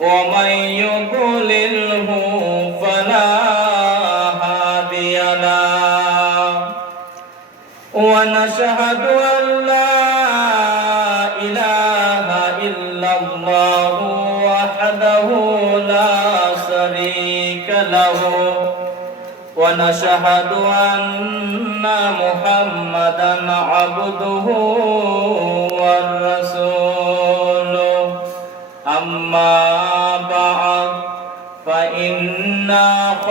ومن يضلله فلا هادي له ونشهد أن لا إله إلا الله وحده لا شريك له ونشهد أن محمدا عبده ورسوله أما بعد فإن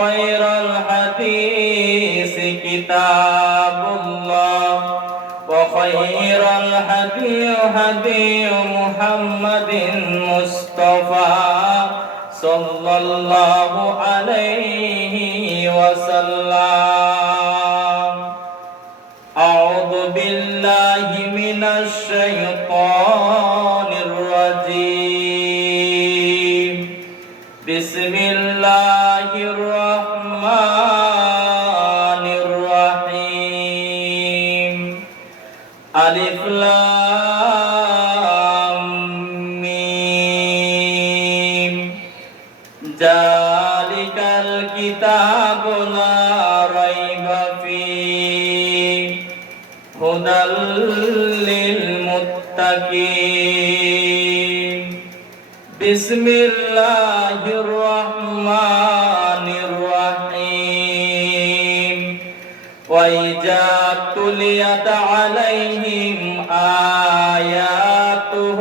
خير الحديث كتاب الله وخير الهدي هدي محمد مصطفى صلى الله عليه وسلم أعوذ بالله من الشيطان الرجيم بسم الله الرحمن الرحيم ألف لام ميم ذلك الكتاب لا ريب فيه هدى للمتقين بسم الله الرحمن الرحيم وإذا تليت عليهم آياته